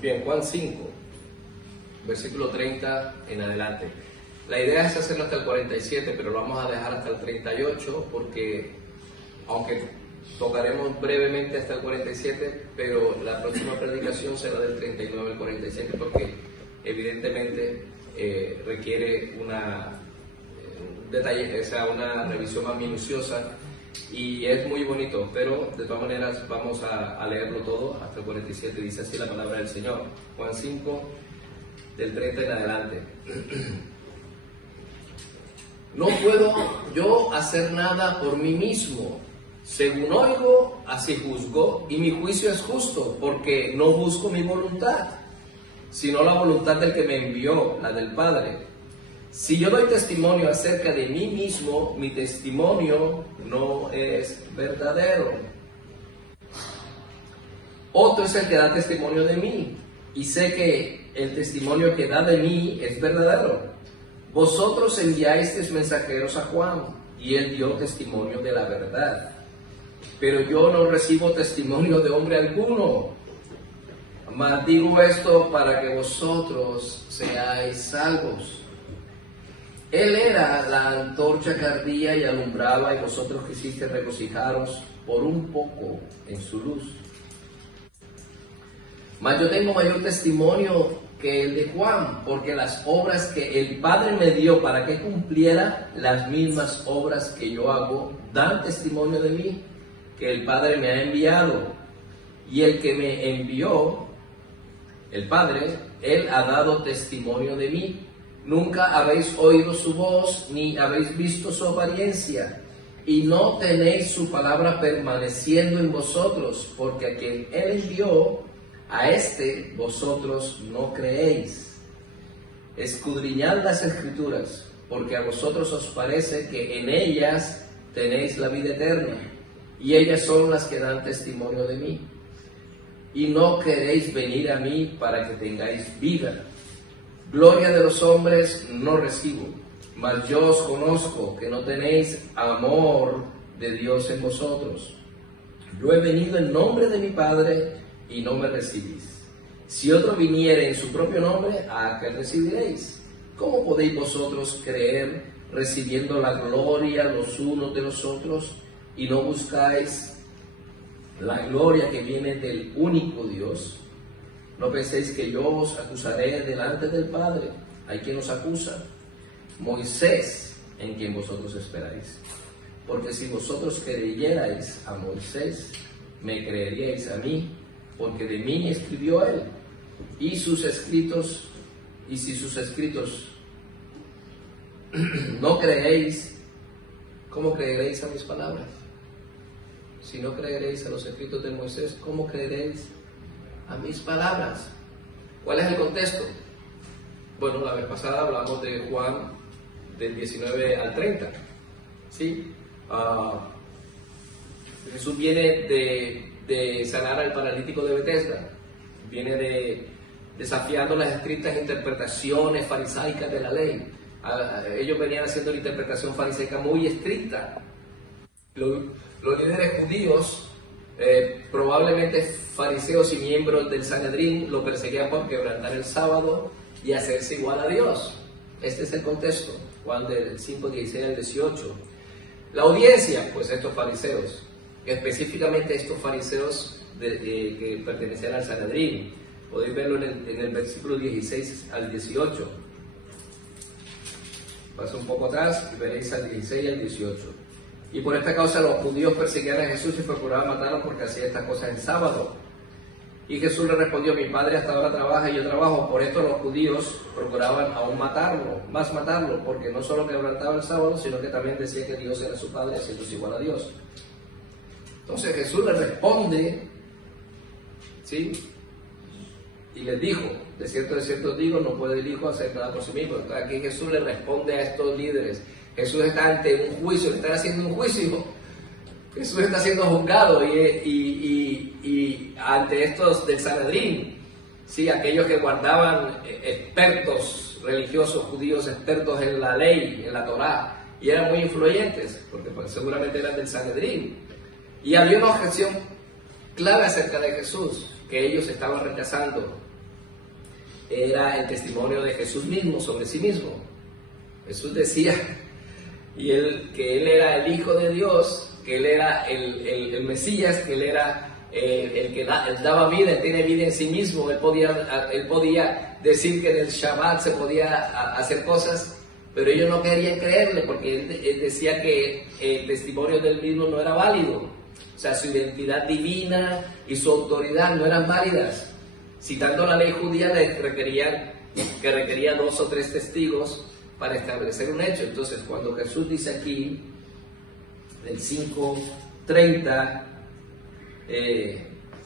Bien, Juan 5, versículo 30 en adelante. La idea es hacerlo hasta el 47, pero lo vamos a dejar hasta el 38 porque, aunque tocaremos brevemente hasta el 47, pero la próxima predicación será del 39 al 47 porque evidentemente requiere una detalle, o sea, una revisión más minuciosa y es muy bonito, pero de todas maneras vamos a leerlo todo hasta el 47. Dice así la palabra del Señor, Juan 5 del 30 en adelante. No puedo yo hacer nada por mí mismo. Según oigo, así juzgo, y mi juicio es justo, porque no busco mi voluntad, sino la voluntad del que me envió, la del Padre. Si yo doy testimonio acerca de mí mismo, mi testimonio no es verdadero. Otro es el que da testimonio de mí, y sé que el testimonio que da de mí es verdadero. Vosotros enviasteis mensajeros a Juan, y él dio testimonio de la verdad. Pero yo no recibo testimonio de hombre alguno, mas digo esto para que vosotros seáis salvos. Él era la antorcha que ardía y alumbraba, y vosotros quisisteis regocijaros por un poco en su luz. Mas yo tengo mayor testimonio que el de Juan, porque las obras que el Padre me dio para que cumpliera, las mismas obras que yo hago, dan testimonio de mí, que el Padre me ha enviado. Y el que me envió, el Padre, Él ha dado testimonio de mí. Nunca habéis oído su voz, ni habéis visto su apariencia, y no tenéis su palabra permaneciendo en vosotros, porque a quien Él envió, a este vosotros no creéis. Escudriñad las Escrituras, porque a vosotros os parece que en ellas tenéis la vida eterna, y ellas son las que dan testimonio de mí. Y no queréis venir a mí para que tengáis vida. Gloria de los hombres no recibo, mas yo os conozco que no tenéis amor de Dios en vosotros. Yo he venido en nombre de mi Padre y no me recibís. Si otro viniere en su propio nombre, ¿a qué recibiréis? ¿Cómo podéis vosotros creer recibiendo la gloria los unos de los otros y no buscáis la gloria que viene del único Dios? No penséis que yo os acusaré delante del Padre. ¿Hay quien os acusa? Moisés, en quien vosotros esperáis. Porque si vosotros creyerais a Moisés, me creeríais a mí, porque de mí escribió él. Y sus escritos, y si sus escritos no creéis, ¿cómo creeréis a mis palabras? Si no creeréis a los escritos de Moisés, ¿cómo creeréis a mis palabras? ¿Cuál es el contexto? Bueno, la vez pasada hablamos de Juan del 19 al 30. ¿Sí? Jesús viene de sanar al paralítico de Betesda. Viene desafiando las estrictas interpretaciones farisaicas de la ley. Ellos venían haciendo una interpretación farisaica muy estricta. Los líderes judíos, probablemente fariseos y miembros del Sanedrín, lo perseguían por quebrantar el sábado y hacerse igual a Dios. Este es el contexto, Juan del 5, 16 al 18. La audiencia, pues estos fariseos, específicamente estos fariseos que pertenecían al Sanedrín. Podéis verlo en el versículo 16 al 18. Paso un poco atrás y veréis al 16 y al 18. Y por esta causa los judíos perseguían a Jesús y procuraban matarlo porque hacía estas cosas en sábado. Y Jesús le respondió: mi Padre hasta ahora trabaja y yo trabajo. Por esto los judíos procuraban aún matarlo, porque no solo quebrantaba el sábado, sino que también decía que Dios era su Padre, haciéndose igual a Dios. Entonces Jesús les responde, ¿sí? Y les dijo: de cierto os digo, no puede el Hijo hacer nada por sí mismo. Entonces aquí Jesús le responde a estos líderes. Jesús está ante un juicio, le están haciendo un juicio. Jesús está siendo juzgado y ante estos del Sanedrín, ¿sí? Aquellos que guardaban, expertos religiosos judíos, expertos en la ley, en la Torá, y eran muy influyentes, porque pues, seguramente eran del Sanedrín. Y había una objeción clave acerca de Jesús, que ellos estaban rechazando era el testimonio de Jesús mismo sobre sí mismo. Jesús decía que él era el Hijo de Dios, que él era el Mesías, que él era el que daba vida, él tiene vida en sí mismo. Él podía decir que en el Shabbat se podía hacer cosas, pero ellos no querían creerle porque él decía que el testimonio del mismo no era válido. O sea, su identidad divina y su autoridad no eran válidas. Citando la ley judía, requería 2 o 3 testigos para establecer un hecho. Entonces, cuando Jesús dice aquí, del 5:30,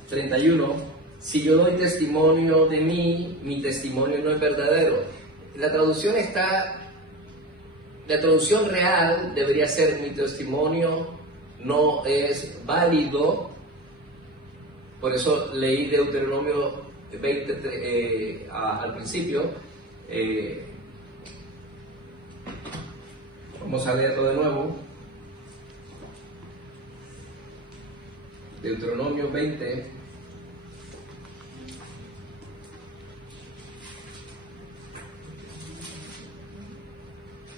31, si yo doy testimonio de mí, mi testimonio no es verdadero. La traducción real debería ser: mi testimonio no es válido. Por eso leí Deuteronomio 20 al principio. Vamos a leerlo de nuevo. Deuteronomio 20.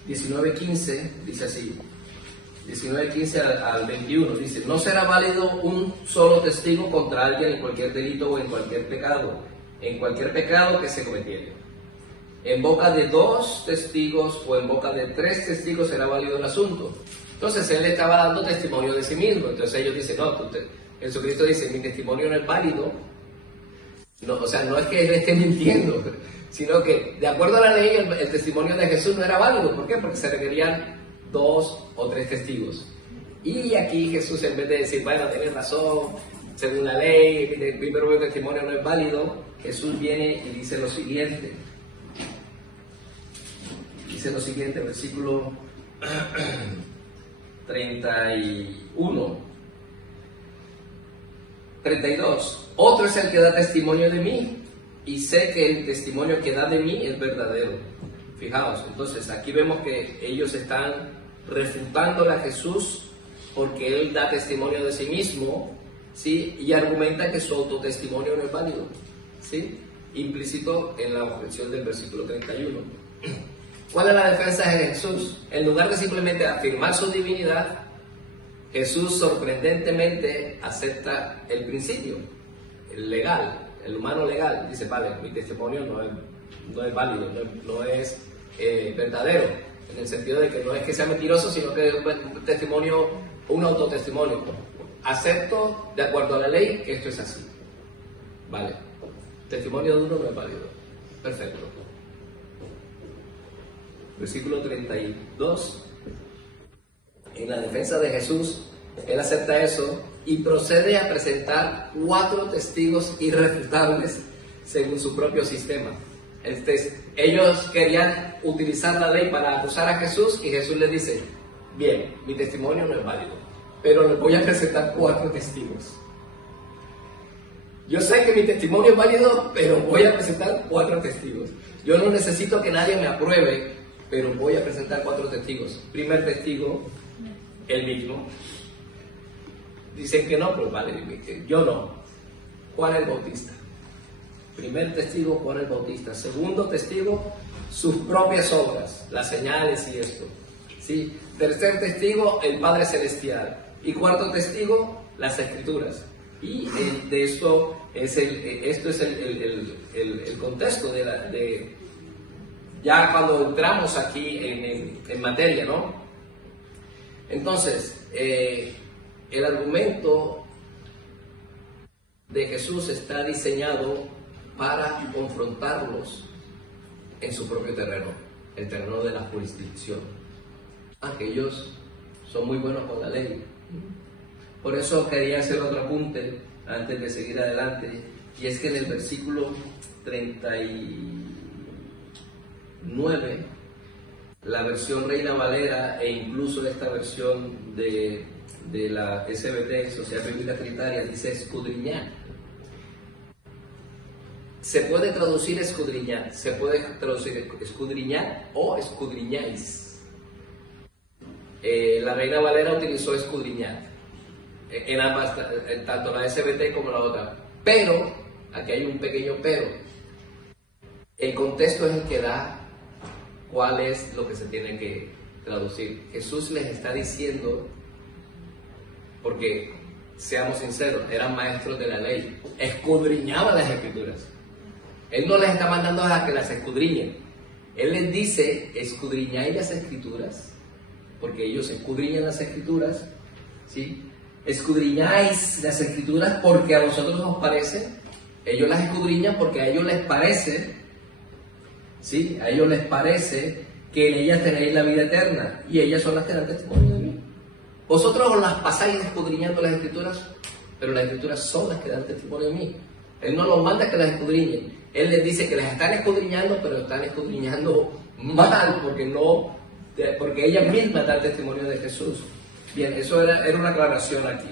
(19:15) dice así. 19:15 al 21 dice: no será válido un solo testigo contra alguien en cualquier delito o en cualquier pecado que se cometiere. En boca de 2 testigos o en boca de 3 testigos será válido el asunto. Entonces él le estaba dando testimonio de sí mismo. Entonces ellos dicen: no, Jesucristo dice: mi testimonio no es válido. No, o sea, no es que él esté mintiendo, sino que de acuerdo a la ley el testimonio de Jesús no era válido. ¿Por qué? Porque se requerían 2 o 3 testigos. Y aquí Jesús, en vez de decir: bueno, tienes razón, según la ley, mi propio testimonio no es válido, Jesús viene y dice lo siguiente. Dice lo siguiente, versículo 32. Otro es el que da testimonio de mí, y sé que el testimonio que da de mí es verdadero. Fijaos, entonces aquí vemos que ellos están refutándole a Jesús porque él da testimonio de sí mismo, ¿sí? Y argumenta que su autotestimonio no es válido, ¿sí? Implícito en la objeción del versículo 31. ¿Cuál es la defensa de Jesús? En lugar de simplemente afirmar su divinidad, Jesús sorprendentemente acepta el principio, el legal, el humano legal. Dice: vale, mi testimonio no es válido, no es verdadero, en el sentido de que no es que sea mentiroso, sino que es un testimonio, un autotestimonio. Acepto, de acuerdo a la ley, que esto es así. Vale, testimonio de uno no es válido. Perfecto. Versículo 32. En la defensa de Jesús, él acepta eso y procede a presentar 4 testigos irrefutables según su propio sistema. Ellos querían utilizar la ley para acusar a Jesús y Jesús les dice: bien, mi testimonio no es válido, pero les voy a presentar 4 testigos. Yo sé que mi testimonio es válido, pero voy a presentar 4 testigos. Yo no necesito que nadie me apruebe, pero voy a presentar 4 testigos. Primer testigo, el mismo. Dicen que no, pero vale, yo no. Juan el Bautista. Primer testigo, Juan el Bautista. Segundo testigo, sus propias obras, las señales y esto, ¿sí? Tercer testigo, el Padre Celestial. Y cuarto testigo, las Escrituras. Y de esto es el contexto de ya cuando entramos aquí en materia, ¿no? Entonces, el argumento de Jesús está diseñado para confrontarlos en su propio terreno, el terreno de la jurisdicción. Aquellos son muy buenos con la ley. Por eso quería hacer otro apunte antes de seguir adelante, y es que en el versículo 39, la versión Reina Valera e incluso esta versión de la SBT, Sociedad Bíblica Trinitaria, dice escudriñar. Se puede traducir escudriñar, se puede traducir escudriñar o escudriñáis. La Reina Valera utilizó escudriñar en ambas, tanto la SBT como la otra. Pero, aquí hay un pequeño pero. El contexto es el que da cuál es lo que se tiene que traducir. Jesús les está diciendo, porque seamos sinceros, eran maestros de la ley, escudriñaban las escrituras. Él no les está mandando a que las escudriñen. Él les dice, escudriñáis las escrituras, porque ellos escudriñan las escrituras, ¿sí? Escudriñáis las escrituras porque a vosotros os parece. Ellos las escudriñan porque a ellos les parece, ¿sí? A ellos les parece que en ellas tenéis la vida eterna, y ellas son las que dan testimonio de mí. Vosotros os las pasáis escudriñando las escrituras, pero las escrituras son las que dan testimonio de mí. Él no los manda que las escudriñen. Él les dice que las están escudriñando, pero están escudriñando mal, porque ellas mismas dan testimonio de Jesús. Bien, eso era una aclaración aquí.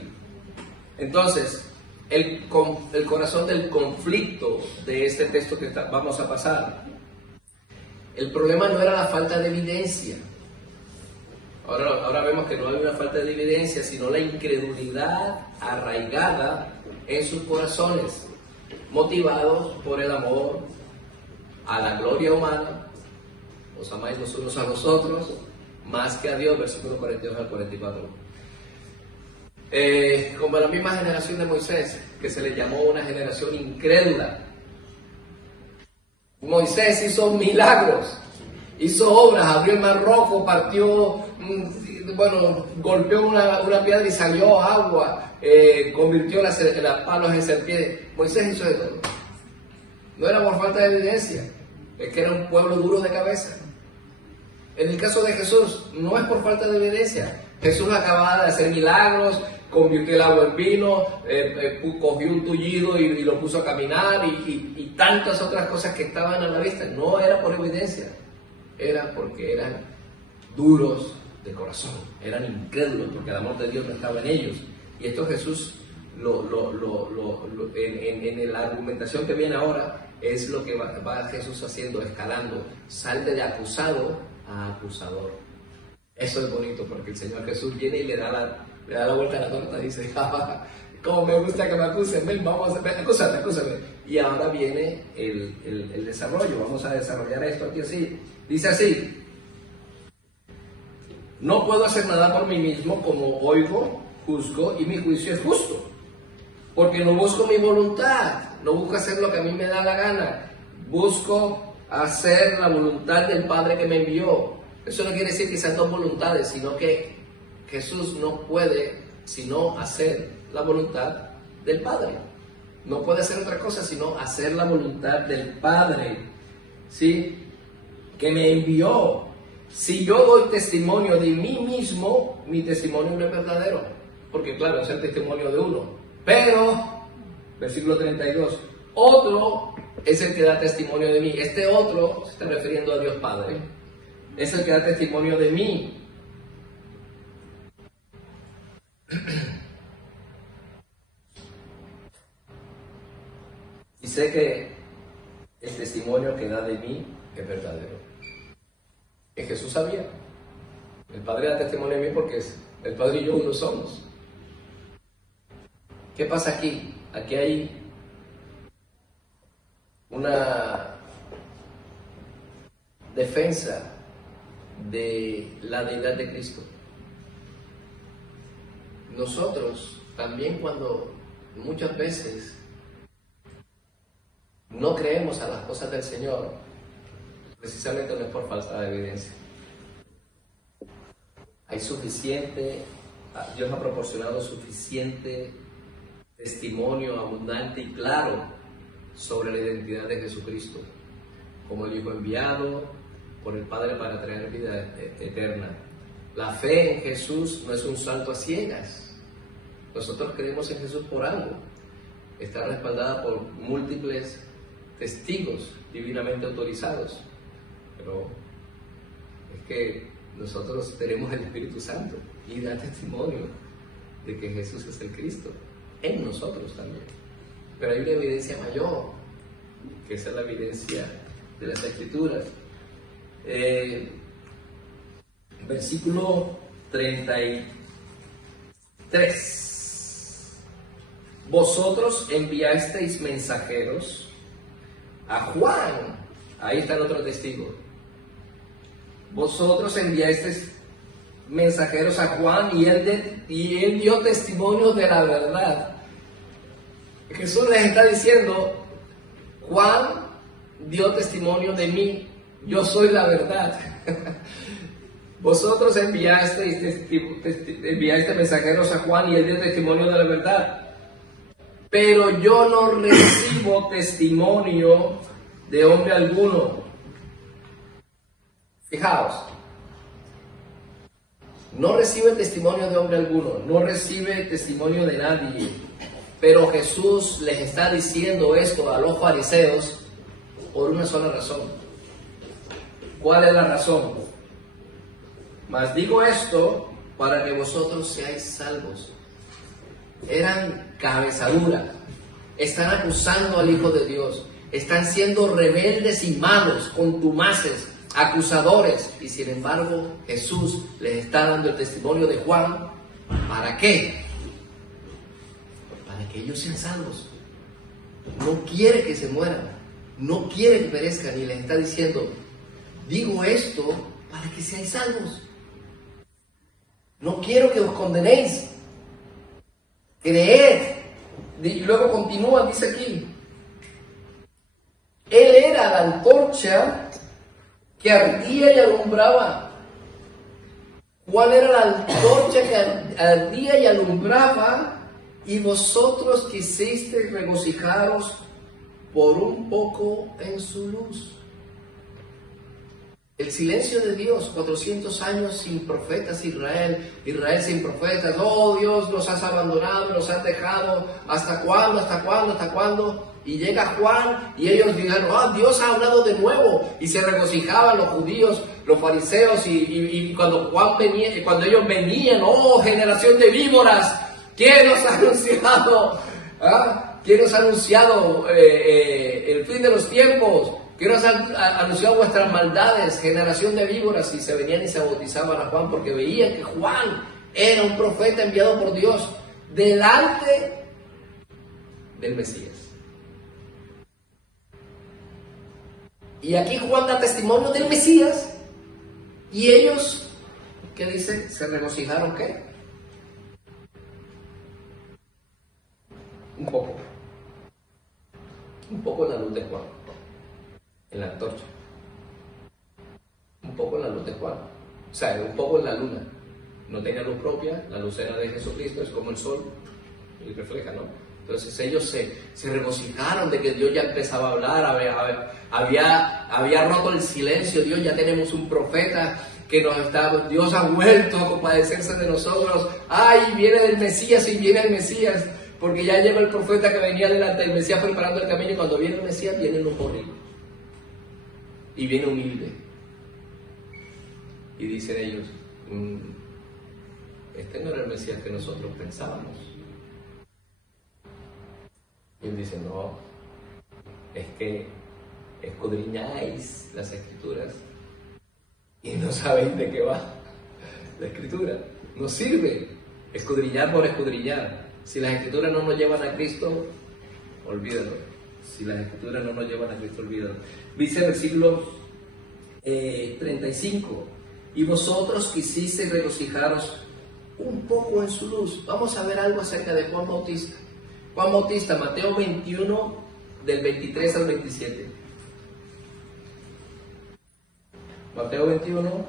Entonces, el corazón del conflicto de este texto que vamos a pasar. El problema no era la falta de evidencia. Ahora vemos que no hay una falta de evidencia, sino la incredulidad arraigada en sus corazones, motivados por el amor a la gloria humana. Os amáis los unos a los otros más que a Dios, versículo 42 al 44. Como la misma generación de Moisés, que se le llamó una generación incrédula. Moisés hizo milagros, hizo obras, abrió el mar rojo, partió, golpeó una piedra y salió agua, convirtió las palos en serpientes. Moisés hizo de todo. No era por falta de evidencia, es que era un pueblo duro de cabeza. En el caso de Jesús, no es por falta de evidencia. Jesús acababa de hacer milagros, convirtió el agua en vino, cogió un tullido y lo puso a caminar y tantas otras cosas que estaban a la vista. No era por evidencia, era porque eran duros de corazón, eran incrédulos, porque el amor de Dios no estaba en ellos. Y esto Jesús, en la argumentación que viene ahora, es lo que va Jesús haciendo, escalando, salte de acusado a acusador. Eso es bonito, porque el Señor Jesús viene y le da la vuelta a la torta y dice, como me gusta que me acusen, ven, acúsame. Y ahora viene el desarrollo, vamos a desarrollar esto aquí así. Dice así: no puedo hacer nada por mí mismo, como oigo, juzgo, y mi juicio es justo. Porque no busco mi voluntad, no busco hacer lo que a mí me da la gana, busco hacer la voluntad del Padre que me envió. Eso no quiere decir que sean dos voluntades, sino que Jesús no puede sino hacer la voluntad del Padre. No puede hacer otra cosa sino hacer la voluntad del Padre, ¿sí? Que me envió. Si yo doy testimonio de mí mismo, mi testimonio no es verdadero, porque claro, es el testimonio de uno. Pero, versículo 32, otro es el que da testimonio de mí. Este otro se está refiriendo a Dios Padre. Es el que da testimonio de mí. Y sé que el testimonio que da de mí es verdadero. Que Jesús sabía. El Padre da testimonio de mí porque el Padre y yo uno somos. ¿Qué pasa aquí? Aquí hay una defensa de la deidad de Cristo. Nosotros también, cuando muchas veces no creemos a las cosas del Señor, precisamente no es por falta de evidencia. Hay suficiente, Dios ha proporcionado suficiente testimonio abundante y claro sobre la identidad de Jesucristo, como el Hijo enviado por el Padre para traer vida eterna. La fe en Jesús no es un salto a ciegas. Nosotros creemos en Jesús por algo. Está respaldada por múltiples testigos divinamente autorizados. Pero es que nosotros tenemos el Espíritu Santo y da testimonio de que Jesús es el Cristo en nosotros también. Pero hay una evidencia mayor, que es la evidencia de las Escrituras. Versículo 33. Vosotros enviasteis mensajeros a Juan, Ahí está el otro testigo. Vosotros enviasteis mensajeros a Juan y él dio testimonio de la verdad. Jesús les está diciendo, Juan dio testimonio de mí, yo soy la verdad. Vosotros enviasteis mensajeros a Juan y él dio testimonio de la verdad. Pero yo no recibo testimonio de hombre alguno. Fijaos, no recibe testimonio de hombre alguno, no recibe testimonio de nadie. Pero Jesús les está diciendo esto a los fariseos por una sola razón. ¿Cuál es la razón? Mas digo esto para que vosotros seáis salvos. Eran cabezaduras, están acusando al Hijo de Dios, están siendo rebeldes y malos, contumaces, acusadores, y sin embargo Jesús les está dando el testimonio de Juan. ¿Para qué? Para que ellos sean salvos. No quiere que se mueran, no quiere que perezcan, y les está diciendo, digo esto para que seáis salvos. No quiero que os condenéis. Creed. Y luego continúa, dice aquí, Él era la antorcha que ardía y alumbraba. ¿Cuál era la antorcha que ardía y alumbraba? Y vosotros quisisteis regocijaros por un poco en su luz. El silencio de Dios, 400 años sin profetas, Israel sin profetas. Oh Dios, nos has abandonado, nos has dejado. ¿Hasta cuándo? ¿Hasta cuándo? ¿Hasta cuándo? Y llega Juan y ellos dijeron, Dios ha hablado de nuevo. Y se regocijaban los judíos, los fariseos, y cuando Juan venía, cuando ellos venían, generación de víboras, ¿quién nos ha anunciado? ¿Quién nos ha anunciado el fin de los tiempos? ¿Quién nos ha anunciado vuestras maldades? Generación de víboras. Y se venían y se bautizaban a Juan porque veían que Juan era un profeta enviado por Dios delante del Mesías. Y aquí Juan da testimonio del Mesías y ellos, ¿qué dice? ¿Se regocijaron qué? Un poco en la luz de Juan, en la antorcha, un poco en la luz de Juan, o sea, un poco en la luna. No tenía luz propia, la luz era de Jesucristo, es como el sol y refleja, ¿no? Entonces ellos se regocijaron de que Dios ya empezaba a hablar, había roto el silencio. Dios, ya tenemos un profeta que Dios ha vuelto a compadecerse de nosotros. ¡Ay, viene el Mesías y viene el Mesías! Porque ya llega el profeta que venía delante del Mesías preparando el camino, y cuando viene el Mesías viene el pobre y viene humilde. Y dicen ellos, este no era el Mesías que nosotros pensábamos. Y él dice, no, es que escudriñáis las Escrituras y no sabéis de qué va la Escritura. No sirve escudriñar por escudriñar. Si las Escrituras no nos llevan a Cristo, olvídalo. Si las Escrituras no nos llevan a Cristo, olvídalo. Dice el versículo 35, y vosotros quisisteis regocijaros un poco en su luz. Vamos a ver algo acerca de Juan Bautista. Juan Bautista, Mateo 21, del 23 al 27. Mateo 21,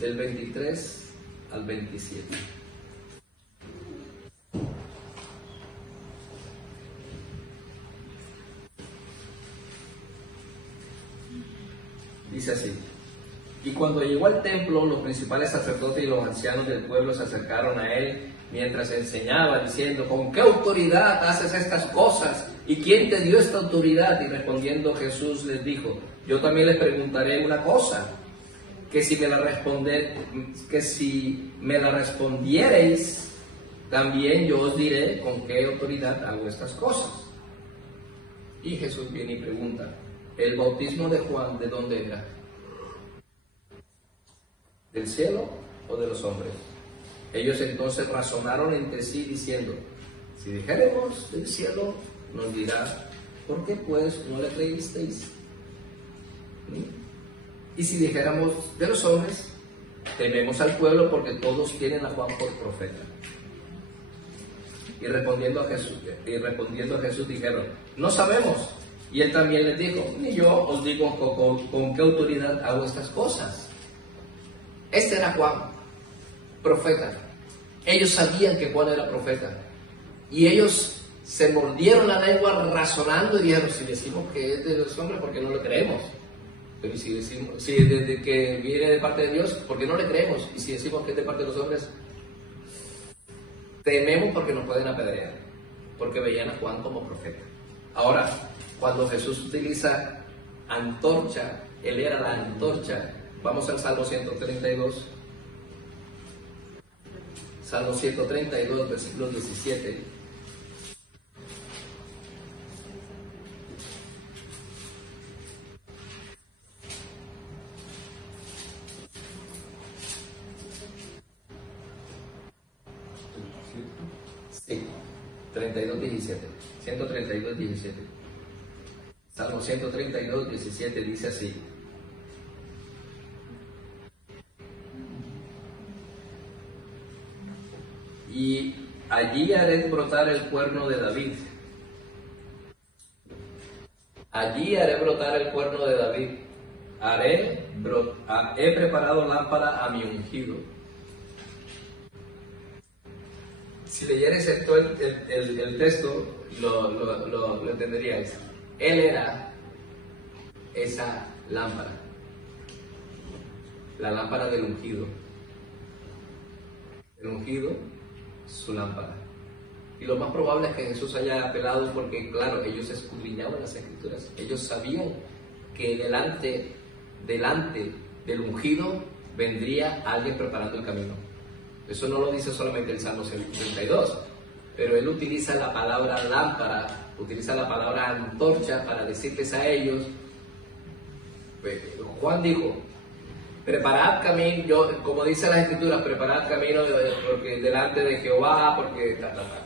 del 23 al 27. Dice así: y cuando llegó al templo, los principales sacerdotes y los ancianos del pueblo se acercaron a él mientras enseñaba, diciendo, ¿con qué autoridad haces estas cosas? ¿Y quién te dio esta autoridad? Y respondiendo Jesús les dijo, yo también les preguntaré una cosa, que si me la respondiereis, también yo os diré con qué autoridad hago estas cosas. Y Jesús viene y pregunta, ¿el bautismo de Juan de dónde era? ¿Del cielo o de los hombres? Ellos entonces razonaron entre sí diciendo, Si dijéramos del cielo, nos dirá, ¿por qué pues no le creísteis? Y si dijéramos de los hombres, tememos al pueblo porque todos tienen a Juan por profeta. Y respondiendo a Jesús dijeron, no sabemos. Y él también les dijo, ni yo os digo con qué autoridad hago estas cosas. Este era Juan, profeta. Ellos sabían que Juan era profeta. Y ellos se mordieron la lengua razonando y dijeron, si decimos que es de los hombres, ¿por qué no le creemos? Pero si decimos, si desde que viene de parte de Dios, ¿por qué no le creemos? Y si decimos que es de parte de los hombres, tememos porque nos pueden apedrear, porque veían a Juan como profeta. Ahora, cuando Jesús utiliza antorcha, él era la antorcha. Vamos al Salmo 132. Salmo 132, versículo 17. Sí, 32, 17. 132, 17. Salmo 132, 17 dice así. Y allí haré brotar el cuerno de David. Allí haré brotar el cuerno de David. He preparado lámpara a mi ungido. Si leyeres esto, el texto, lo entenderíais. Él era esa lámpara, la lámpara del ungido. El ungido, su lámpara. Y lo más probable es que Jesús haya apelado porque, claro, ellos escudriñaban las Escrituras. Ellos sabían que delante del ungido vendría alguien preparando el camino. Eso no lo dice solamente el Salmo 32, pero él utiliza la palabra lámpara, utiliza la palabra antorcha para decirles a ellos. Juan dijo, preparad camino, como dice la Escritura, preparad camino porque delante de Jehová, porque,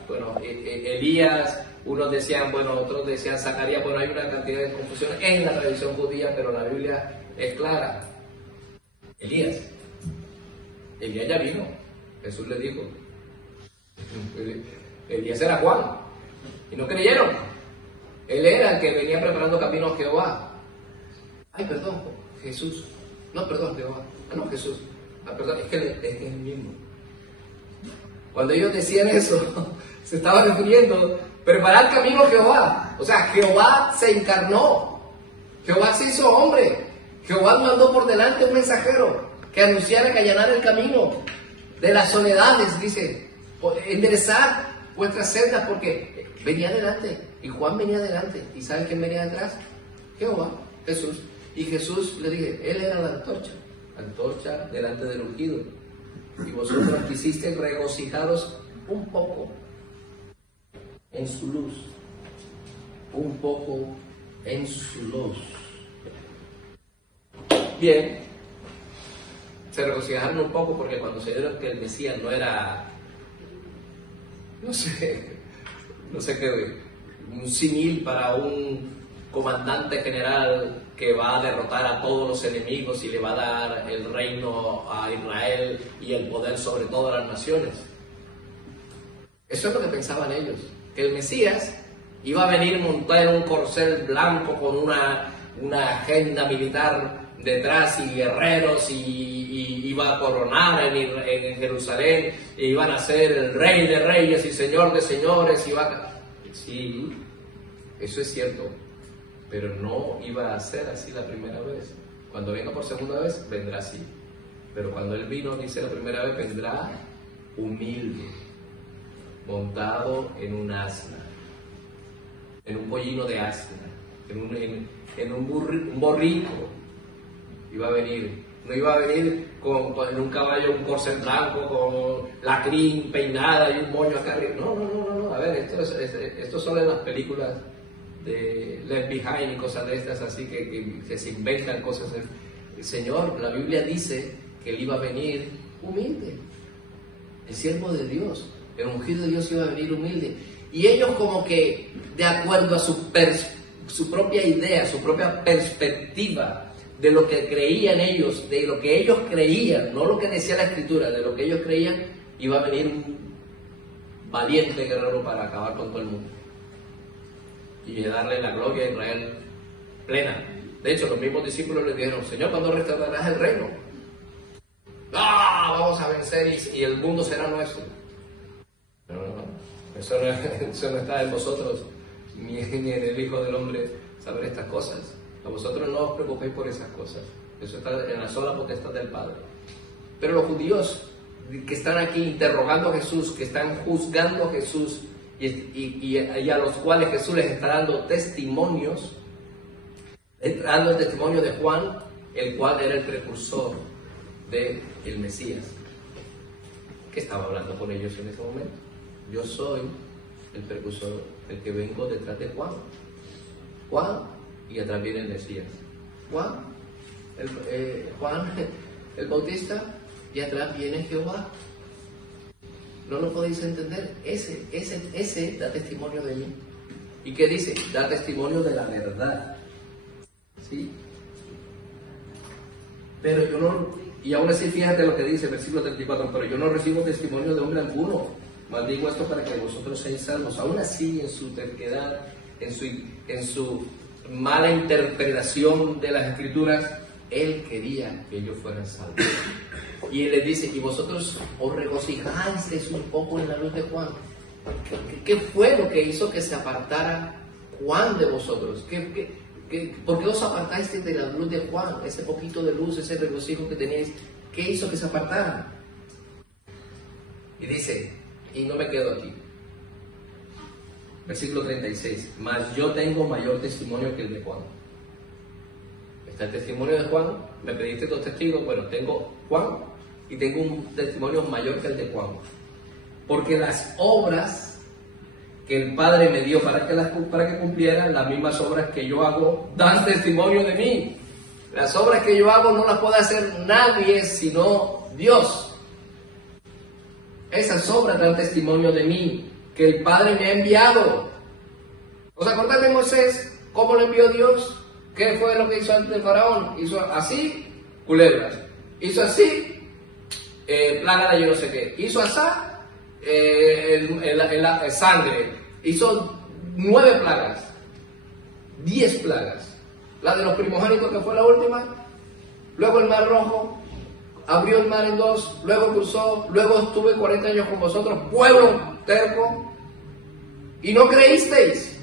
bueno, Elías, unos decían, bueno, otros decían Zacarías, bueno, hay una cantidad de confusión en la tradición judía, pero la Biblia es clara. Elías ya vino. Jesús le dijo, Elías era Juan, y no creyeron. Él era el que venía preparando camino a Jehová. Ay, perdón, Jesús. No, perdón, Jehová. No, Jesús. Perdón, es que es el mismo. Cuando ellos decían eso, se estaban refiriendo, preparar camino a Jehová. O sea, Jehová se encarnó. Jehová se hizo hombre. Jehová mandó por delante un mensajero que anunciara, que allanara el camino de las soledades, dice, enderezar vuestras sendas, porque venía adelante, y Juan venía adelante, y ¿saben quién venía detrás? Jehová, Jesús. Y Jesús le dije, él era la antorcha delante del ungido, y vosotros quisisteis regocijaros un poco en su luz, un poco en su luz. Bien, se regocijaron un poco porque cuando se dieron que el Mesías no era, no sé qué, un símil para un comandante general que va a derrotar a todos los enemigos y le va a dar el reino a Israel y el poder sobre todas las naciones. Eso es lo que pensaban ellos, que el Mesías iba a venir montado en un corcel blanco con una agenda militar detrás y guerreros y iba a coronar en Jerusalén e iban a ser el rey de reyes y señor de señores. Sí, eso es cierto, pero no iba a ser así la primera vez. Cuando venga por segunda vez, vendrá así. Pero cuando él vino, dice la primera vez, vendrá humilde, montado en un asna, en un pollino de asna, en un borrico. Iba a venir, no iba a venir en un caballo, un corcel blanco, con la crin peinada y un moño acá arriba. No. A ver, esto son en las películas de Left Behind y cosas de estas, así que se inventan cosas. El Señor, la Biblia dice que él iba a venir humilde, el siervo de Dios, el ungido de Dios iba a venir humilde. Y ellos como que, de acuerdo a su propia idea, su propia perspectiva de lo que creían ellos, de lo que ellos creían, no lo que decía la Escritura, de lo que ellos creían, iba a venir un valiente guerrero para acabar con todo el mundo y darle la gloria a Israel plena. De hecho, los mismos discípulos le dijeron: Señor, ¿cuándo restaurarás el reino? ¡Ah! Vamos a vencer y el mundo será nuestro. No. Eso no está en vosotros, ni en el Hijo del Hombre, saber estas cosas. A vosotros no os preocupéis por esas cosas. Eso está en la sola potestad del Padre. Pero los judíos que están aquí interrogando a Jesús, que están juzgando a Jesús y a los cuales Jesús les está dando testimonios, dando el testimonio de Juan, el cual era el precursor del Mesías. ¿Qué estaba hablando con ellos en ese momento? Yo soy el precursor, el que vengo detrás de Juan. Juan, y atrás viene el Mesías. Juan el Bautista, y atrás viene Jehová. ¿No lo podéis entender? Ese da testimonio de mí. ¿Y qué dice? Da testimonio de la verdad. ¿Sí? Pero yo no, y aún así fíjate lo que dice el versículo 34, pero yo no recibo testimonio de hombre alguno, mas digo esto para que vosotros seáis salvos. Aún así, en su terquedad, en su mala interpretación de las Escrituras, él quería que ellos fueran salvos. Y él les dice: y vosotros os regocijáis un poco en la luz de Juan. ¿Qué fue lo que hizo que se apartara Juan de vosotros? ¿Por qué os apartasteis de la luz de Juan? Ese poquito de luz, ese regocijo que teníais, ¿qué hizo que se apartaran? Y dice, y no me quedo aquí, versículo 36, mas yo tengo mayor testimonio que el de Juan. Está el testimonio de Juan, me pediste 2 testigos, bueno, tengo Juan y tengo un testimonio mayor que el de Juan. Porque las obras que el Padre me dio para que cumpliera, las mismas obras que yo hago, dan testimonio de mí. Las obras que yo hago no las puede hacer nadie sino Dios. Esas obras dan testimonio de mí, que el Padre me ha enviado. ¿Os acordáis de Moisés? ¿Cómo lo envió Dios? ¿Qué fue lo que hizo ante el faraón? Hizo así, culebras. Hizo así, plaga de yo no sé qué. Hizo así, sangre. Hizo 9 plagas, 10 plagas. La de los primogénitos, que fue la última. Luego el mar rojo, abrió el mar en 2, luego cruzó, luego estuve 40 años con vosotros, pueblo terco, y no creísteis.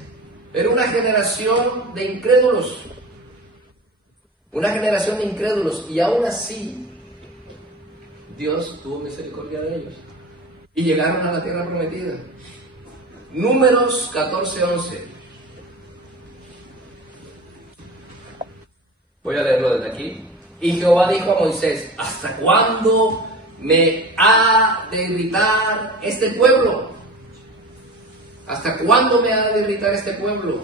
Era una generación de incrédulos. Una generación de incrédulos, y aún así Dios tuvo misericordia de ellos y llegaron a la tierra prometida. Números 14:11. Voy a leerlo desde aquí. Y Jehová dijo a Moisés: ¿hasta cuándo me ha de irritar este pueblo? ¿Hasta cuándo me ha de irritar este pueblo?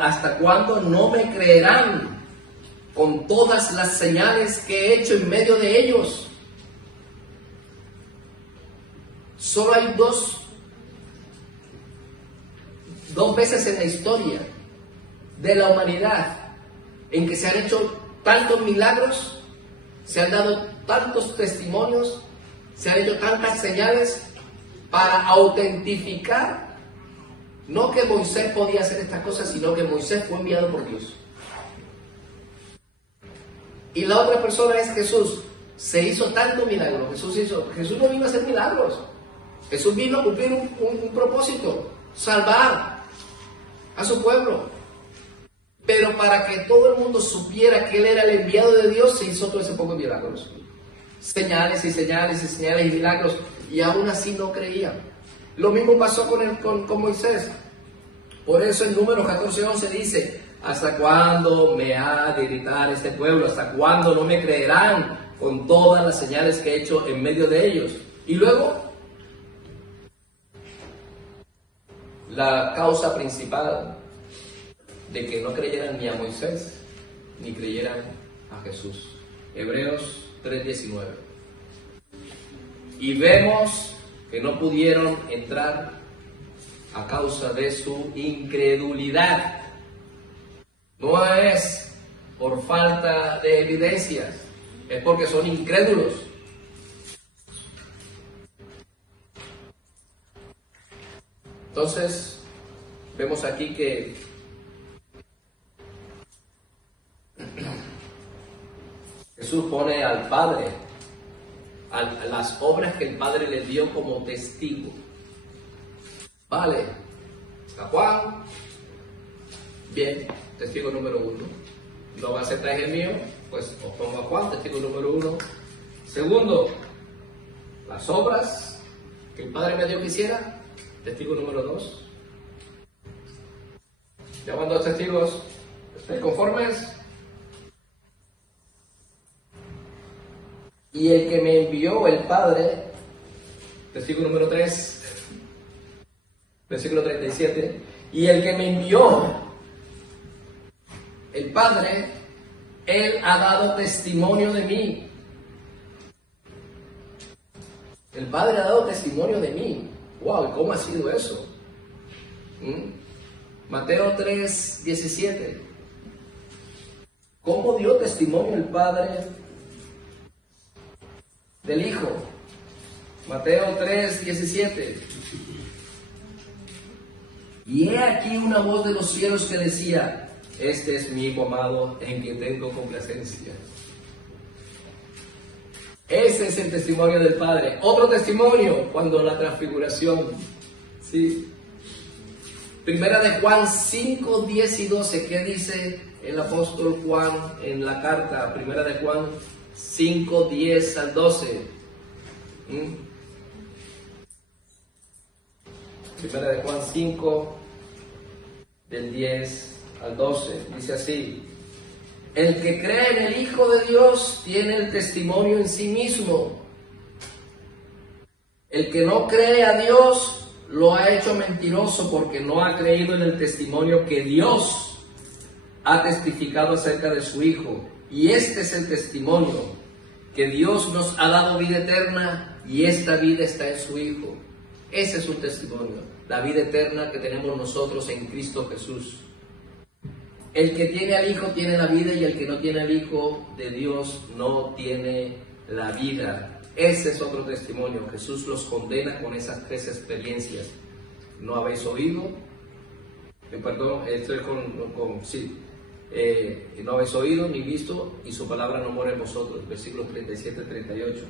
¿Hasta cuándo no me creerán con todas las señales que he hecho en medio de ellos? Solo hay dos veces en la historia de la humanidad en que se han hecho tantos milagros, se han dado tantos testimonios, se han hecho tantas señales para autentificar, no que Moisés podía hacer estas cosas, sino que Moisés fue enviado por Dios. Y la otra persona es Jesús. Se hizo tanto milagro. Jesús no vino a hacer milagros. Jesús vino a cumplir un propósito: salvar a su pueblo. Pero para que todo el mundo supiera que Él era el enviado de Dios, se hizo todo ese poco de milagros. Señales y señales y señales y milagros. Y aún así no creían. Lo mismo pasó con Moisés. Por eso en Números 14:11 dice: ¿hasta cuándo me ha de irritar este pueblo? ¿Hasta cuándo no me creerán con todas las señales que he hecho en medio de ellos? Y luego, la causa principal de que no creyeran ni a Moisés ni creyeran a Jesús. Hebreos 3:19. Y vemos que no pudieron entrar a causa de su incredulidad. No es por falta de evidencias, es porque son incrédulos. Entonces, vemos aquí que Jesús pone al Padre, a las obras que el Padre le dio como testigo. Vale, a Juan, bien, testigo número 1. No va a aceptar el mío, pues os pongo a Juan, testigo número 1. Segundo, las obras que el Padre me dio que hiciera, testigo número 2. Ya van 2 testigos, ¿estáis conformes? Y el que me envió el Padre, testigo número 3, versículo 37, y el que me envió el Padre, Él ha dado testimonio de mí. El Padre ha dado testimonio de mí. ¡Wow! ¿Cómo ha sido eso? Mateo 3, 17. ¿Cómo dio testimonio el Padre del Hijo? Mateo 3, 17. Y he aquí una voz de los cielos que decía: este es mi Hijo amado, en quien tengo complacencia. Ese es el testimonio del Padre. Otro testimonio, cuando la transfiguración. ¿Sí? Primera de Juan 5, 10 y 12. ¿Qué dice el apóstol Juan en la carta? Primera de Juan 5, 10 al 12. Primera de Juan 5, del 10 al 12. Dice así: el que cree en el Hijo de Dios tiene el testimonio en sí mismo. El que no cree a Dios lo ha hecho mentiroso, porque no ha creído en el testimonio que Dios ha testificado acerca de su Hijo. Y este es el testimonio, que Dios nos ha dado vida eterna, y esta vida está en su Hijo. Ese es un testimonio, la vida eterna que tenemos nosotros en Cristo Jesús. El que tiene al Hijo tiene la vida, y el que no tiene al Hijo de Dios no tiene la vida. Ese es otro testimonio. Jesús los condena con esas 3 experiencias. No habéis oído, perdón, estoy no habéis oído ni visto, y su palabra no mora en vosotros. Versículos 37 y 38.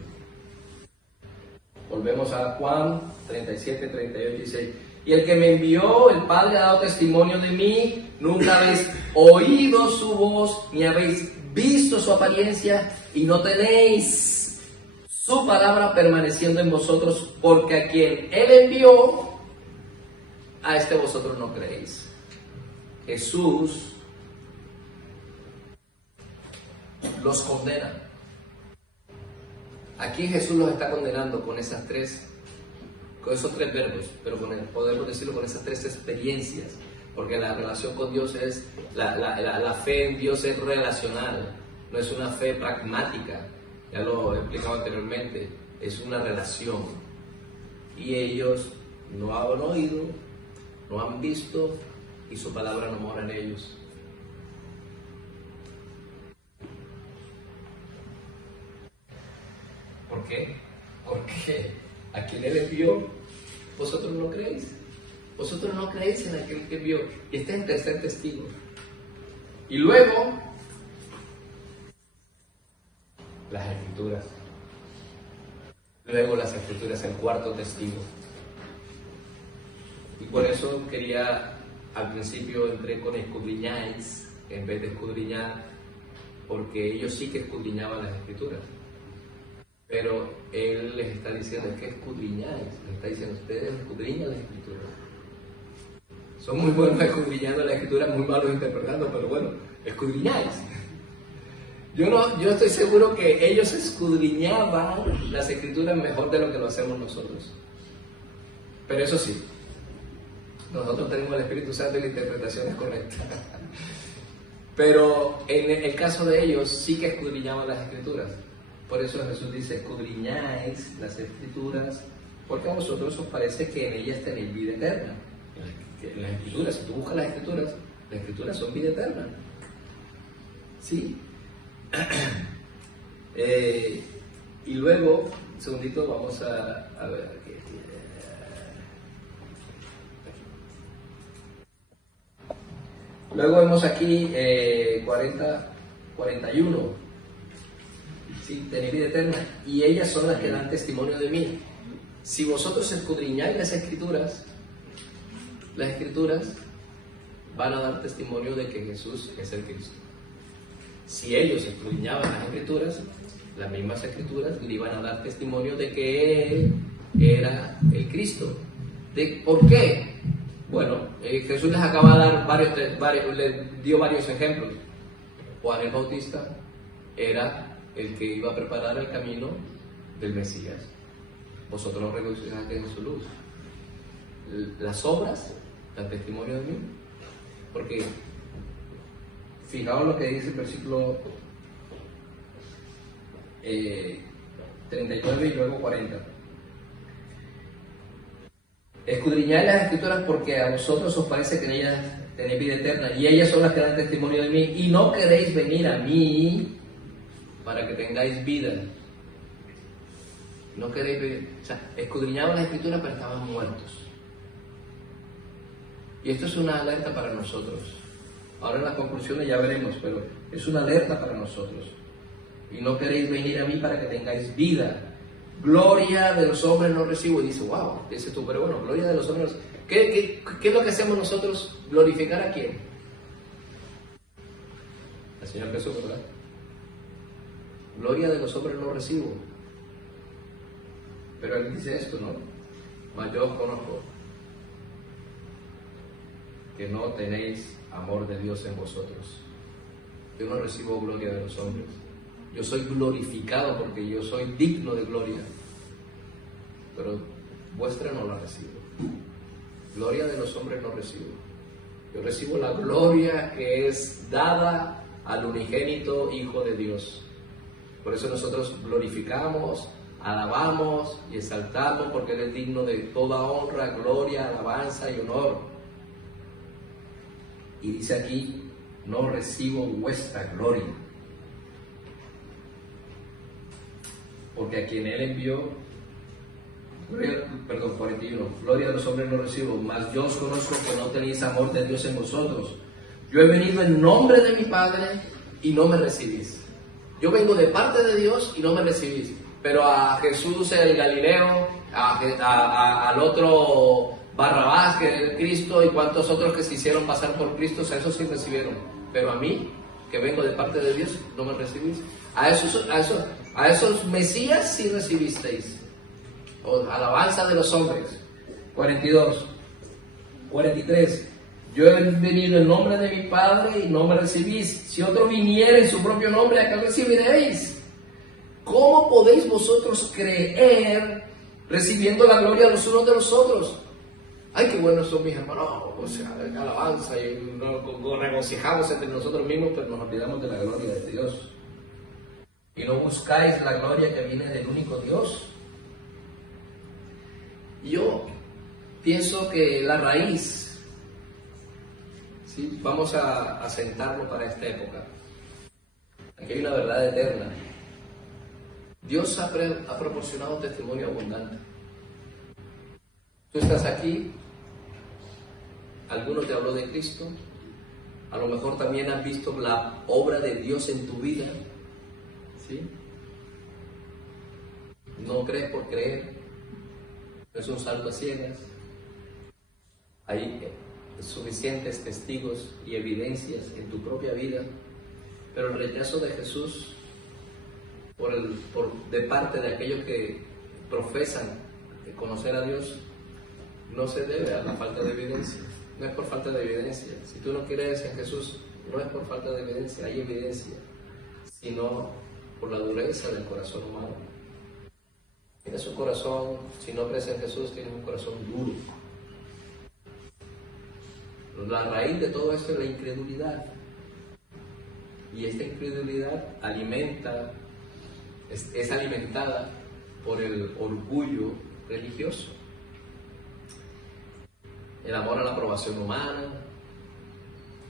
Volvemos a Juan 37, 38 y 6. Y el que me envió, el Padre, ha dado testimonio de mí. Nunca habéis oído su voz, ni habéis visto su apariencia, y no tenéis su palabra permaneciendo en vosotros, porque a quien Él envió, a este vosotros no creéis. Jesús los condena. Aquí Jesús los está condenando con esos 3 verbos, pero podemos decirlo con esas 3 experiencias, porque la relación con Dios es, la fe en Dios es relacional, no es una fe pragmática, ya lo he explicado anteriormente, es una relación. Y ellos no han oído, no han visto, y su palabra no mora en ellos. ¿Por qué? Porque a quien Él envió, vosotros no creéis. Vosotros no creéis en aquel que envió. Y este es el tercer testigo. Y luego, las Escrituras. Luego las Escrituras, el cuarto testigo. Y por eso al principio entré con escudriñáis en vez de escudriñar, porque ellos sí que escudriñaban las Escrituras. Pero Él les está diciendo que escudriñáis. Les está diciendo: ustedes escudriñan las Escrituras. Son muy buenos escudriñando las Escrituras, muy malos interpretando, pero bueno, escudriñáis. Yo estoy seguro que ellos escudriñaban las Escrituras mejor de lo que lo hacemos nosotros. Pero eso sí, nosotros tenemos el Espíritu Santo y la interpretación es correcta. Pero en el caso de ellos sí que escudriñaban las Escrituras. Por eso Jesús dice: escudriñáis las Escrituras, porque a vosotros os parece que en ellas tenéis vida eterna. En las Escrituras, si tú buscas las Escrituras son vida eterna. ¿Sí? Y luego, un segundito, vamos a ver aquí. Luego vemos aquí 41. ¿Sí? Tenéis vida eterna, y ellas son las que dan testimonio de mí. Si vosotros escudriñáis las Escrituras van a dar testimonio de que Jesús es el Cristo. Si ellos escudriñaban las Escrituras, las mismas Escrituras le iban a dar testimonio de que Él era el Cristo. ¿Por qué? Bueno, Jesús les acaba de dar les dio varios ejemplos. Juan el Bautista era el que iba a preparar el camino del Mesías. Vosotros lo regocijaste en su luz. Las obras dan testimonio de mí. Porque, fijaos lo que dice el versículo 39 y luego 40. Escudriñad las Escrituras porque a vosotros os parece que en ellas tenéis vida eterna, y ellas son las que dan testimonio de mí, y no queréis venir a mí para que tengáis vida. No queréis venir, o sea, escudriñaban las Escrituras pero estaban muertos. Y esto es una alerta para nosotros. Ahora en las conclusiones ya veremos, pero es una alerta para nosotros. Y no queréis venir a mí para que tengáis vida. Gloria de los hombres no recibo. Y dice, wow, dice tú, pero bueno, gloria de los hombres. ¿Qué es lo que hacemos nosotros? ¿Glorificar a quién? Al Señor Jesús, ¿verdad? Gloria de los hombres no recibo. Pero Él dice esto, ¿no? Mas yo os conozco, que no tenéis amor de Dios en vosotros. Yo no recibo gloria de los hombres. Yo soy glorificado porque yo soy digno de gloria, pero vuestra no la recibo. Gloria de los hombres no recibo. Yo recibo la gloria que es dada al unigénito Hijo de Dios. Por eso nosotros glorificamos, alabamos y exaltamos, porque Él es digno de toda honra, gloria, alabanza y honor. Y dice aquí, no recibo vuestra gloria. Porque a quien Él envió, 41, gloria de los hombres no recibo, mas yo os conozco que no tenéis amor de Dios en vosotros. Yo he venido en nombre de mi Padre y no me recibís. Yo vengo de parte de Dios y no me recibís. Pero a Jesús el Galileo, al otro Barrabás, que es Cristo, y cuantos otros que se hicieron pasar por Cristo, a esos sí recibieron. Pero a mí, que vengo de parte de Dios, no me recibís. A esos Mesías sí recibisteis. Alabanza de los hombres. 42, 43. Yo he venido en nombre de mi Padre y no me recibís. Si otro viniera en su propio nombre, ¿a qué recibiréis? ¿Cómo podéis vosotros creer recibiendo la gloria los unos de los otros? Ay, qué buenos son mis hermanos. O sea, alabanza y nos regocijamos entre nosotros mismos, pero nos olvidamos de la gloria de Dios. Y no buscáis la gloria que viene del único Dios. Yo pienso que la raíz, ¿sí? Vamos a sentarlo para esta época. Aquí hay una verdad eterna. Dios ha proporcionado testimonio abundante. Tú estás aquí, alguno te habló de Cristo, a lo mejor también has visto la obra de Dios en tu vida, ¿sí? No crees por creer, es un salto a ciegas. Hay suficientes testigos y evidencias en tu propia vida, pero el rechazo de Jesús de parte de aquellos que profesan conocer a Dios no se debe a la falta de evidencia. No es por falta de evidencia. Si tú no crees en Jesús, no es por falta de evidencia, hay evidencia, sino por la dureza del corazón humano. Tienes un corazón, si no crees en Jesús, tienes un corazón duro. La raíz de todo esto es la incredulidad. Y esta incredulidad es alimentada por el orgullo religioso. El amor a la aprobación humana,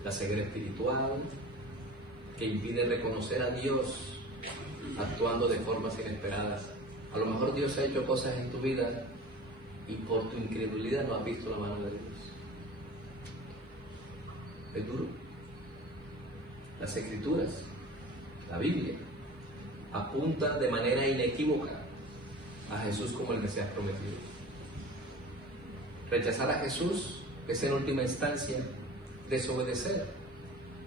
la ceguera espiritual, que impide reconocer a Dios actuando de formas inesperadas. A lo mejor Dios ha hecho cosas en tu vida y por tu incredulidad no has visto la mano de Dios. Es duro. Las Escrituras, la Biblia, apuntan de manera inequívoca a Jesús como el Mesías prometido. Rechazar a Jesús es en última instancia desobedecer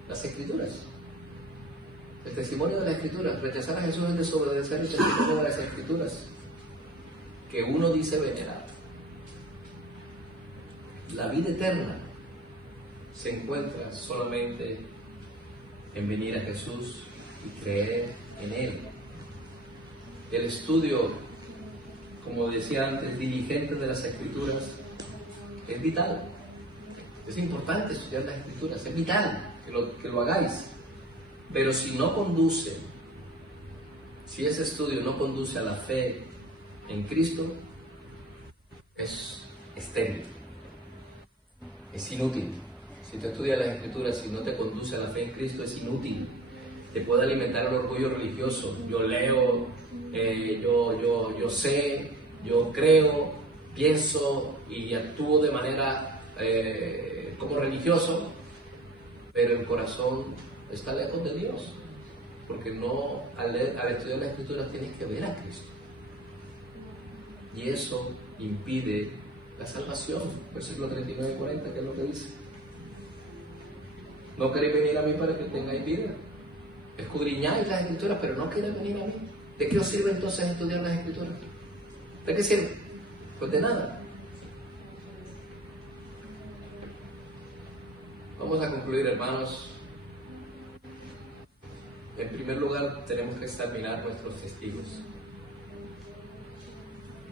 las Escrituras. El testimonio de las Escrituras, rechazar a Jesús es desobedecer el testimonio de las Escrituras, que uno dice venerar. La vida eterna se encuentra solamente en venir a Jesús y creer en Él. El estudio, como decía antes, diligente de las Escrituras es vital. Es importante estudiar las Escrituras, es vital que lo hagáis. Pero si ese estudio no conduce a la fe en Cristo, es estéril, es inútil. Si tú estudias las Escrituras y no te conduce a la fe en Cristo, es inútil. Te puede alimentar el orgullo religioso. Yo leo, yo sé, yo creo, pienso y actúo de manera como religioso, pero el corazón está lejos de Dios, porque no, al estudiar las Escrituras tienes que ver a Cristo, y eso impide la salvación. Versículo 39 y 40, ¿qué es lo que dice? No queréis venir a mí para que tengáis vida. Escudriñáis las Escrituras, pero no queréis venir a mí. ¿De qué os sirve entonces estudiar las Escrituras? ¿De qué sirve? Pues de nada. Vamos a concluir, hermanos. En primer lugar, tenemos que examinar nuestros testigos.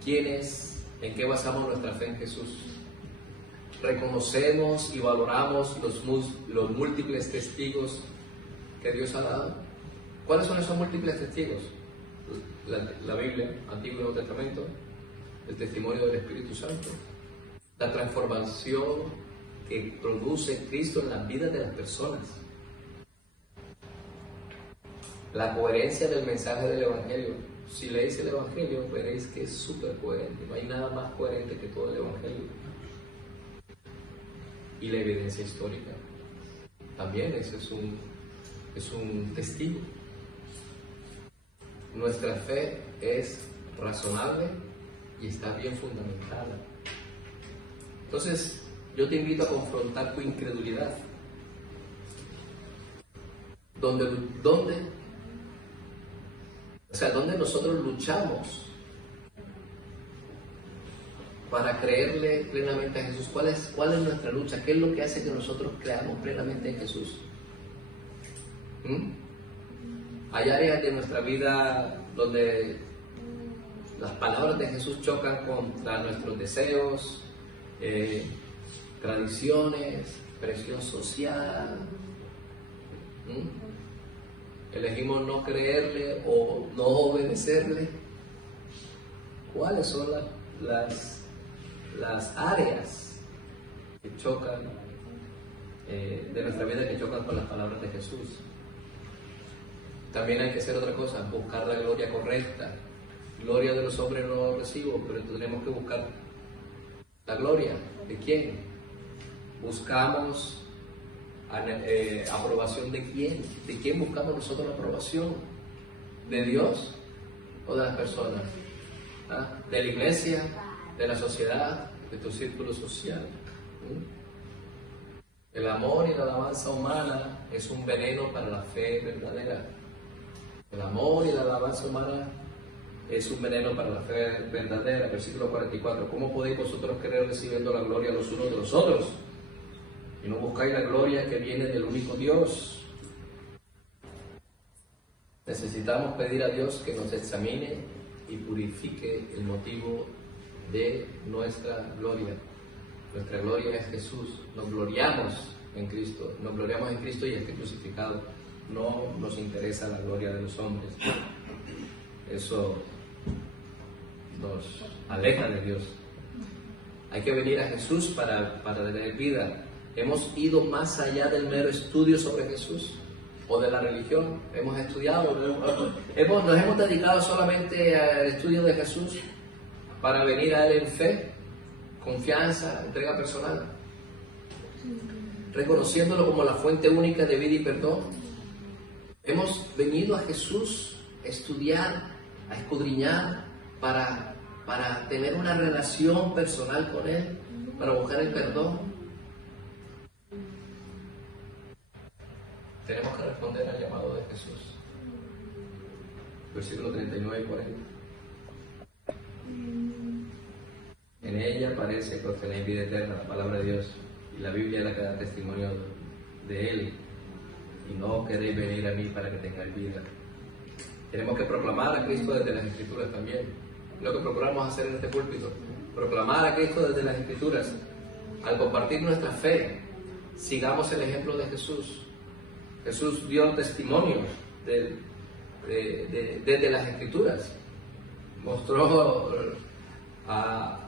¿Quiénes? ¿En qué basamos nuestra fe en Jesús? ¿Reconocemos y valoramos los múltiples testigos que Dios ha dado? ¿Cuáles son esos múltiples testigos? La Biblia, Antiguo y Nuevo Testamento, el testimonio del Espíritu Santo, la transformación que produce Cristo en las vidas de las personas, la coherencia del mensaje del Evangelio. Si leéis el Evangelio, veréis que es súper coherente. No hay nada más coherente que todo el Evangelio. Y la evidencia histórica. También eso es un testigo. Nuestra fe es razonable y está bien fundamentada. Entonces, yo te invito a confrontar tu incredulidad. ¿Dónde nosotros luchamos para creerle plenamente a Jesús? ¿Cuál es nuestra lucha? ¿Qué es lo que hace que nosotros creamos plenamente en Jesús? Hay áreas de nuestra vida donde las palabras de Jesús chocan contra nuestros deseos, tradiciones, presión social. Elegimos no creerle o no obedecerle. ¿Cuáles son las áreas que chocan de nuestra vida, que chocan con las palabras de Jesús? También hay que hacer otra cosa, buscar la gloria correcta. Gloria de los hombres no recibo, pero tenemos que buscar la gloria. ¿De quién? Buscamos aprobación de quién. ¿De quién buscamos nosotros la aprobación? ¿De Dios o de las personas? ¿De la iglesia? ¿De la sociedad? ¿De tu círculo social? El amor y la alabanza humana es un veneno para la fe verdadera. El amor y la alabanza humana es un veneno para la fe verdadera. Versículo 44. ¿Cómo podéis vosotros querer recibiendo la gloria los unos de los otros y no buscáis la gloria que viene del único Dios? Necesitamos pedir a Dios que nos examine y purifique el motivo de nuestra gloria. Nuestra gloria es Jesús. Nos gloriamos en Cristo. Nos gloriamos en Cristo y en que crucificado. No nos interesa la gloria de los hombres. Eso nos aleja de Dios. Hay que venir a Jesús para tener vida. Hemos ido más allá del mero estudio sobre Jesús o de la religión. Hemos estudiado, nos hemos dedicado solamente al estudio de Jesús para venir a Él en fe, confianza, entrega personal, reconociéndolo como la fuente única de vida y perdón. Hemos venido a Jesús a estudiar, a escudriñar, para tener una relación personal con Él, para buscar el perdón. Tenemos que responder al llamado de Jesús. Versículo 39 y 40. En ella parece que obtenéis vida eterna, la palabra de Dios, y la Biblia es la que da testimonio de Él, y no queréis venir a mí para que tengáis vida. Tenemos que proclamar a Cristo desde las Escrituras también. Lo que procuramos hacer en este púlpito, proclamar a Cristo desde las Escrituras. Al compartir nuestra fe, sigamos el ejemplo de Jesús. Jesús dio testimonio desde las Escrituras. Mostró a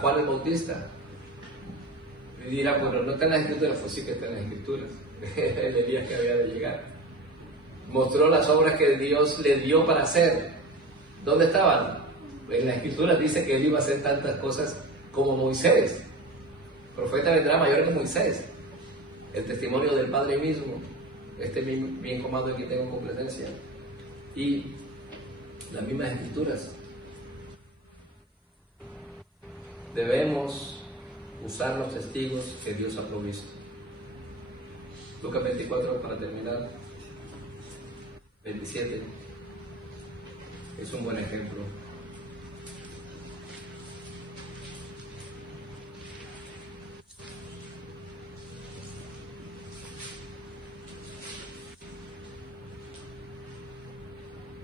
Juan el Bautista. Y dirá, bueno, no está en las Escrituras. Pues sí que está en las Escrituras. El Elías que había de llegar. Mostró las obras que Dios le dio para hacer. ¿Dónde estaban? En las Escrituras dice que Él iba a hacer tantas cosas como Moisés. El profeta vendrá mayor que Moisés. El testimonio del Padre mismo. Este bien comando que tengo complacencia. Y las mismas Escrituras. Debemos usar los testigos que Dios ha provisto. Lucas 24, para terminar. 27. Es un buen ejemplo.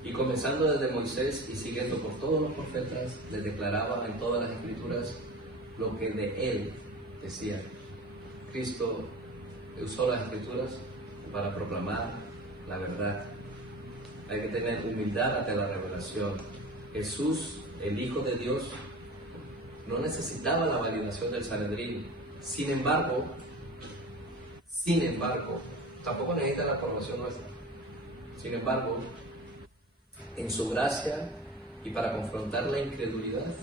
Y comenzando desde Moisés y siguiendo por todos los profetas, les declaraba en todas las Escrituras lo que de Él decía. Cristo usó las Escrituras para proclamar la verdad. Hay que tener humildad ante la revelación. Jesús, el Hijo de Dios, no necesitaba la validación del Sanedrín. Sin embargo, tampoco necesita la aprobación nuestra. Sin embargo, en su gracia y para confrontar la incredulidad,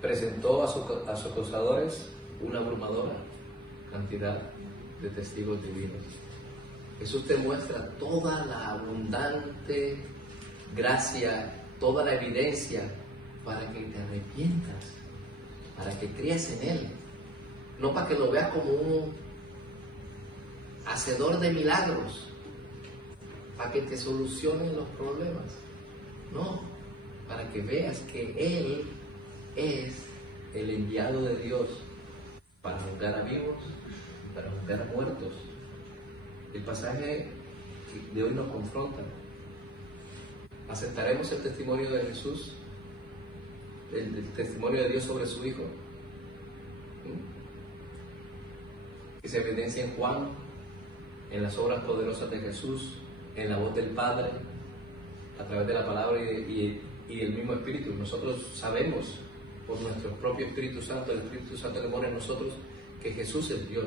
presentó a sus acusadores una abrumadora cantidad de testigos divinos. Jesús te muestra toda la abundante gracia, toda la evidencia para que te arrepientas, para que creas en Él, no para que lo veas como un hacedor de milagros, para que te solucionen los problemas, no, para que veas que Él es el enviado de Dios para juzgar a vivos, para juzgar a muertos. El pasaje de hoy nos confronta. ¿Aceptaremos el testimonio de Jesús? El testimonio de Dios sobre su Hijo, que se evidencia en Juan, en las obras poderosas de Jesús, en la voz del Padre, a través de la palabra y el mismo Espíritu. Nosotros sabemos por nuestro propio Espíritu Santo, el Espíritu Santo que mora en nosotros, que Jesús es Dios.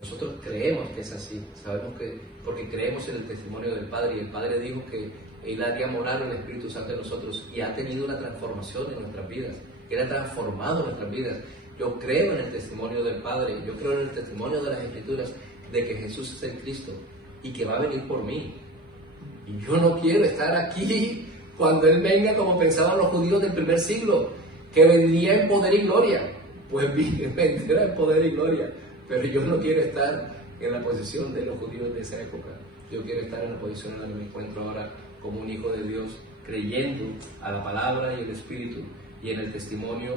Nosotros creemos que es así, sabemos que, porque creemos en el testimonio del Padre, y el Padre dijo que Él haría morar el Espíritu Santo en nosotros, y ha tenido una transformación en nuestras vidas. Él ha transformado nuestras vidas. Yo creo en el testimonio del Padre, yo creo en el testimonio de las Escrituras, de que Jesús es el Cristo, y que va a venir por mí. Y yo no quiero estar aquí cuando Él venga como pensaban los judíos del primer siglo, que vendría en poder y gloria. Pues vendrá en poder y gloria. Pero yo no quiero estar en la posición de los judíos de esa época. Yo quiero estar en la posición en la que me encuentro ahora como un hijo de Dios, creyendo a la palabra y el Espíritu y en el testimonio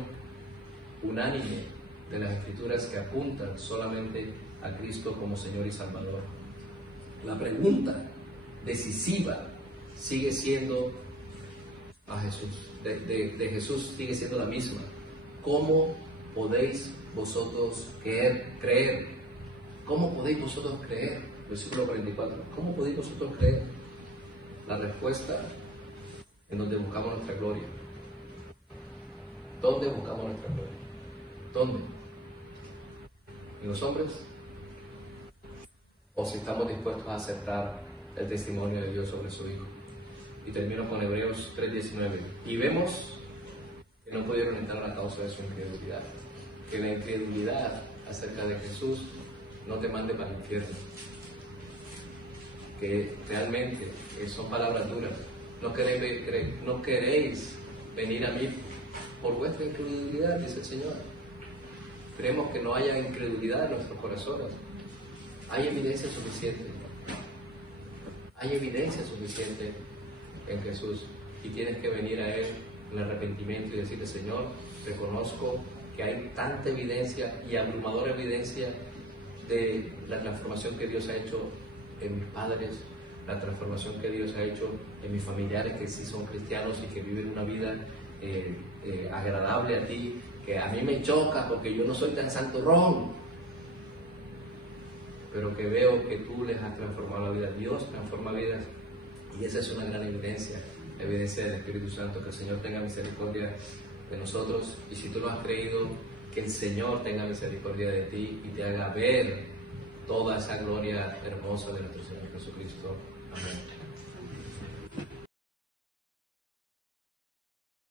unánime de las Escrituras que apuntan solamente a Cristo como Señor y Salvador. La pregunta decisiva sigue siendo a Jesús, de Jesús sigue siendo la misma. ¿Cómo podéis vosotros creer? ¿Cómo podéis vosotros creer? Versículo 44. ¿Cómo podéis vosotros creer? la respuesta en donde buscamos nuestra gloria. ¿Dónde buscamos nuestra gloria? ¿Dónde? ¿En los hombres? ¿O si estamos dispuestos a aceptar el testimonio de Dios sobre su Hijo? Y termino con Hebreos 3:19. Y vemos que no pudieron entrar a causa de su incredulidad. Que la incredulidad acerca de Jesús no te mande para el infierno. Que realmente son palabras duras. No queréis venir a mí por vuestra incredulidad, dice el Señor. Creemos que no haya incredulidad en nuestros corazones. Hay evidencia suficiente. Hay evidencia suficiente en Jesús. Y tienes que venir a Él en arrepentimiento y decirle: Señor, reconozco que hay tanta evidencia y abrumadora evidencia de la transformación que Dios ha hecho en mis padres, la transformación que Dios ha hecho en mis familiares que sí son cristianos y que viven una vida agradable a ti, que a mí me choca porque yo no soy tan santurrón, pero que veo que tú les has transformado la vida. Dios transforma vidas y esa es una gran evidencia, la evidencia del Espíritu Santo. Que el Señor tenga misericordia de nosotros, y si tú lo has creído, que el Señor tenga misericordia de ti y te haga ver toda esa gloria hermosa de nuestro Señor Jesucristo. Amén.